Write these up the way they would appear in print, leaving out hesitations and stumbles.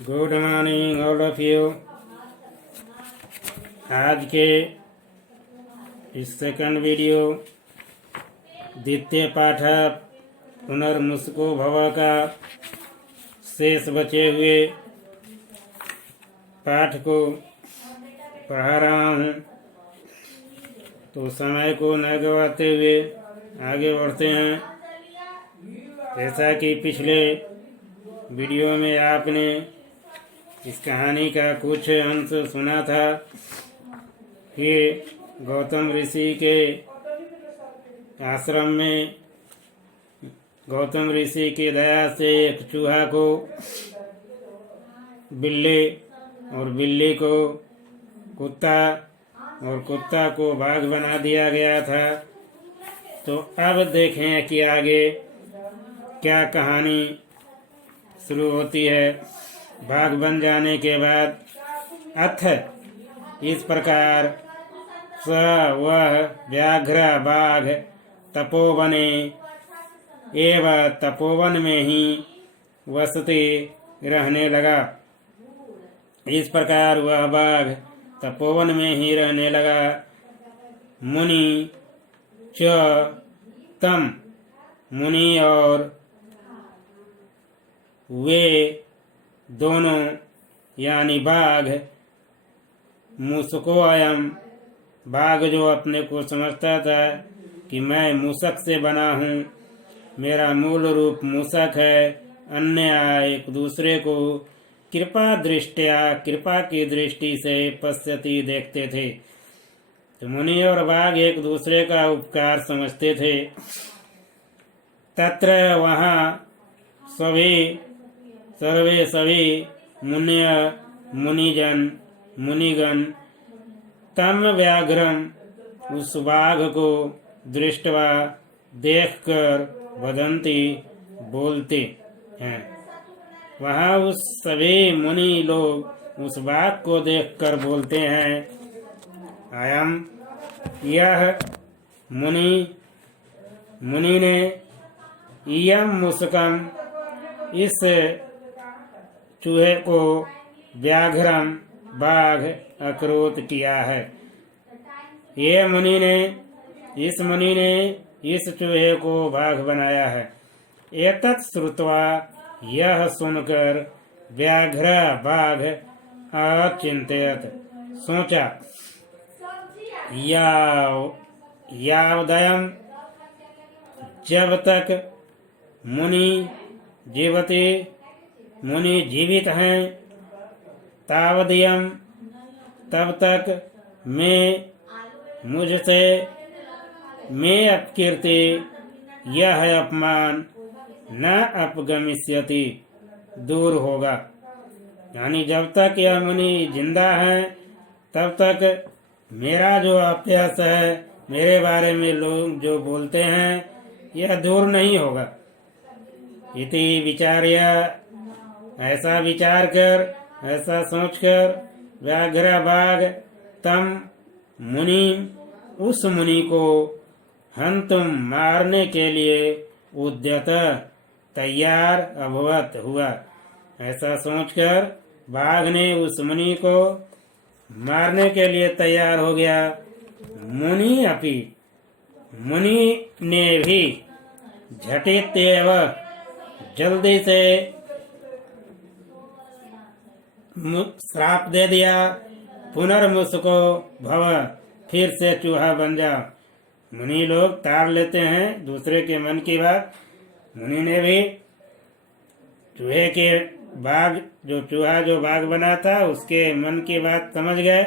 Good morning all of you. आज के इस सेकंड वीडियो द्वितीय पाठ पुनर्मुस्को भव का शेष बचे हुए पाठ को पढ़ा रहा हूँ, तो समय को न गवाते हुए आगे बढ़ते हैं। जैसा कि पिछले वीडियो में आपने इस कहानी का कुछ अंश सुना था कि गौतम ऋषि के आश्रम में गौतम ऋषि की दया से एक चूहा को बिल्ली और बिल्ली को कुत्ता और कुत्ता को बाघ बना दिया गया था। तो अब देखें कि आगे क्या कहानी शुरू होती है। बाघ बन जाने के बाद अथ इस प्रकार स वह व्याघ्र बाघ तपोवने एव तपोवन में ही वसति रहने लगा। इस प्रकार वह बाघ तपोवन में ही रहने लगा। मुनि च तम मुनि और वे दोनों यानी बाघ मूसको अयम बाघ जो अपने को समझता था कि मैं मूसक से बना हूँ, मेरा मूल रूप मूसक है। अन्य एक दूसरे को कृपा दृष्टिया कृपा की दृष्टि से पश्यति देखते थे। तो मुनि और बाघ एक दूसरे का उपकार समझते थे। तत्र वहाँ सभी मुनिगण तम व्याघ्रम उस बाघ को दृष्टवा देखकर वदंती बोलते हैं। वहाँ उस सभी मुनि लोग उस बाघ को देखकर बोलते हैं, अयम यह मुनि ने इयम मुस्कम इस चूहे को व्याघ्रम बाघ अक्रोत किया है। ये मुनि ने इस चूहे को बाघ बनाया है। एतत् श्रुत्वा यह सुनकर व्याघ्र बाघ अचिंत्यत सोचा, यावदयम् जब तक मुनि जीवित हैं, तावदयम् तब तक मुझसे अपकीर्ति यह अपमान न अपगमिष्यति दूर होगा। यानी जब तक यह मुनि जिंदा है तब तक मेरा जो अभ्यास है, मेरे बारे में लोग जो बोलते हैं, यह दूर नहीं होगा। इति विचार्य ऐसा विचार कर, ऐसा सोचकर व्याघ्र बाघ तम मुनि उस मुनि को हंतुम मारने के लिए उद्यत तैयार अभवत हुआ। ऐसा सोचकर बाघ ने उस मुनि को मारने के लिए तैयार हो गया। मुनि ने भी झटित्येव जल्दी से श्राप दे दिया, पुनर्मुस्को भव फिर से चूहा बन जा। मुनि लोग तार लेते हैं दूसरे के मन की बात। मुनि ने भी चूहा जो बाघ बना था उसके मन की बात समझ गए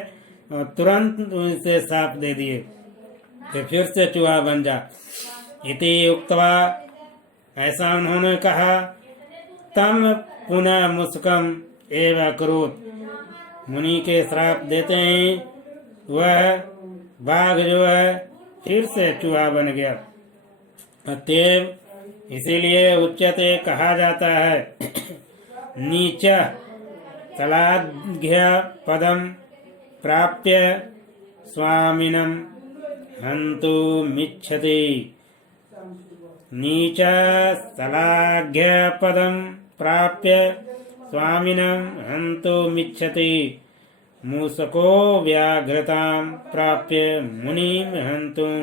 और तुरंत उसे श्राप दे दिए कि फिर से चूहा बन जा। इति उक्त्वा ऐसा उन्होंने कहा। तम पुनः मुस्कम एव अकरोत मुनि के श्राप देते ही वह बाघ जो है फिर से चूहा बन गया। अतएव इसीलिए उच्चते कहा जाता है, नीच तलाघ्य पदम प्राप्य स्वामिनम हन्तुमिच्छति। नीच तलाघ्य पदम प्राप्य स्वामिनं हन्तुमिच्छति मूसको व्याघ्रतां प्राप्य मुनिं हन्तुं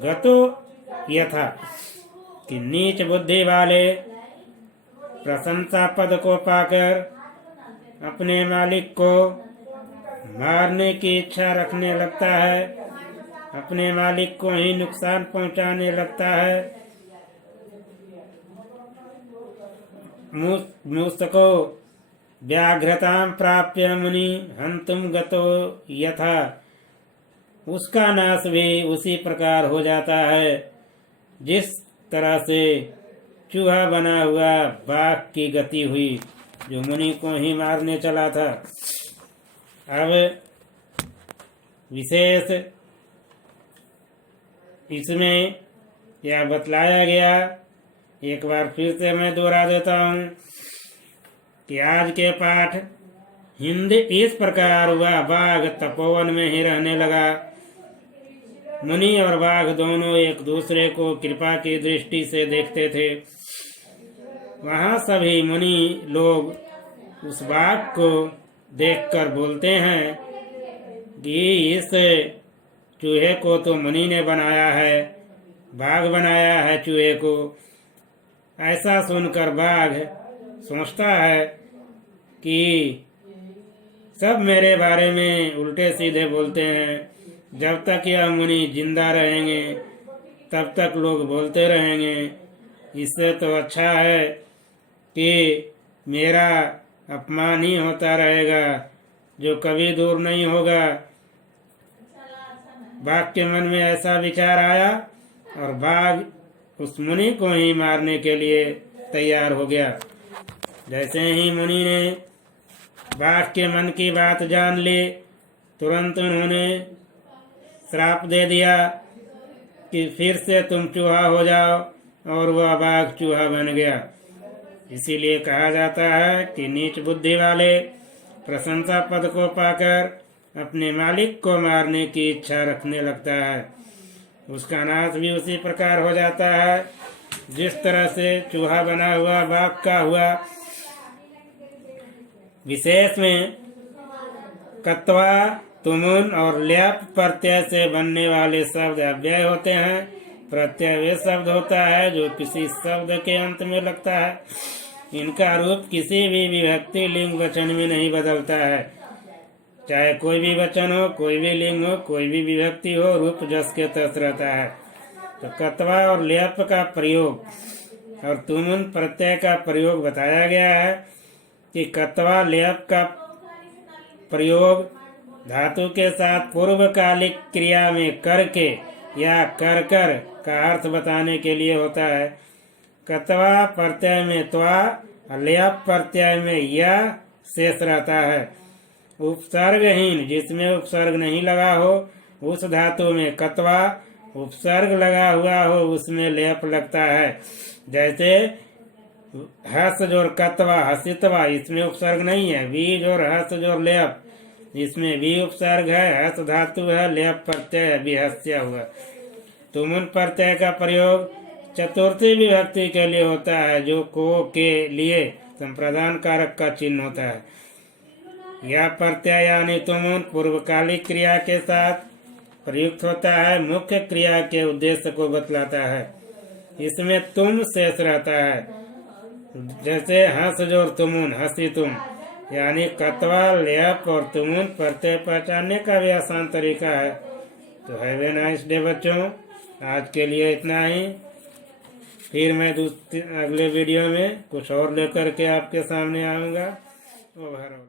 गतो यथा। कि नीच बुद्धि वाले प्रशंसा पद को पाकर अपने मालिक को मारने की इच्छा रखने लगता है, अपने मालिक को ही नुकसान पहुंचाने लगता है। मूसको व्याघ्रतां प्राप्य मुनि हन्तुं गतो यथा, उसका नाश भी उसी प्रकार हो जाता है जिस तरह से चूहा बना हुआ बाघ की गति हुई, जो मुनि को ही मारने चला था। अब विशेष इसमें यह बतलाया गया, एक बार फिर से मैं दोहरा देता हूँ कि आज के पाठ हिंदी इस प्रकार हुआ। बाघ तपोवन में ही रहने लगा। मुनि और बाघ दोनों एक दूसरे को कृपा की दृष्टि से देखते थे। वहाँ सभी मुनि लोग उस बाघ को देखकर बोलते हैं कि इस चूहे को तो मुनि ने बनाया है, बाघ बनाया है चूहे को। ऐसा सुनकर बाघ सोचता है कि सब मेरे बारे में उल्टे सीधे बोलते हैं, जब तक यह मुनि जिंदा रहेंगे तब तक लोग बोलते रहेंगे। इससे तो अच्छा है कि मेरा अपमान ही होता रहेगा, जो कभी दूर नहीं होगा। बाघ के मन में ऐसा विचार आया और बाघ उस मुनि को ही मारने के लिए तैयार हो गया। जैसे ही मुनि ने बाघ के मन की बात जान ली, तुरंत उन्होंने श्राप दे दिया कि फिर से तुम चूहा हो जाओ, और वह बाघ चूहा बन गया। इसीलिए कहा जाता है कि नीच बुद्धि वाले प्रशंसा पद को पाकर अपने मालिक को मारने की इच्छा रखने लगता है, उसका नाश भी उसी प्रकार हो जाता है जिस तरह से चूहा बना हुआ बाघ का हुआ। विशेष में कत्वा, तुमुन और ल्याप प्रत्यय से बनने वाले शब्द अव्यय होते हैं। प्रत्यय वे शब्द होता है जो किसी शब्द के अंत में लगता है। इनका रूप किसी भी विभक्ति लिंग वचन में नहीं बदलता है। चाहे कोई भी वचन हो, कोई भी लिंग हो, कोई भी विभक्ति हो, रूप जस के तस रहता है। तो कत्वा और ल्याप का प्रयोग और तुमुन प्रत्यय का प्रयोग बताया गया है कि कत्वा ल्याप का प्रयोग धातु के साथ पूर्वकालिक क्रिया में करके या कर कर का अर्थ बताने के लिए होता है। कत्वा प्रत्यय में त्वा, ल्याप प्रत्यय में या शेष रहता है। उपसर्गहीन, जिसमें उपसर्ग नहीं लगा हो उस धातु में कत्वा, उपसर्ग लगा हुआ हो उसमें ल्याप लगता है। जैसे हस जोर कत्वा, हसितवा, इसमें उपसर्ग नहीं है। वी जोर हस जोर ल्याप, इसमें भी उपसर्ग है, हस धातु है, ल्याप प्रत्यय है, विहस्य हुआ। तुमुन प्रत्यय का प्रयोग चतुर्थी विभक्ति के लिए होता है, जो को के लिए संप्रदान कारक का चिन्ह होता है। यह प्रत्यय यानी तुमुन पूर्वकालिक क्रिया के साथ प्रयुक्त होता है, मुख्य क्रिया के उद्देश्य को बतलाता है। इसमें तुम शेष रहता है। जैसे हंस जोर तुमुन, हंसी तुम, यानी कत्वा, ल्याप और तुमुन प्रत्यय पहचानने का भी आसान तरीका है। तो हैव ए नाइस डे बच्चों, आज के लिए इतना ही। फिर मैं अगले वीडियो में कुछ और लेकर के आपके सामने आऊँगा। ओवरऑल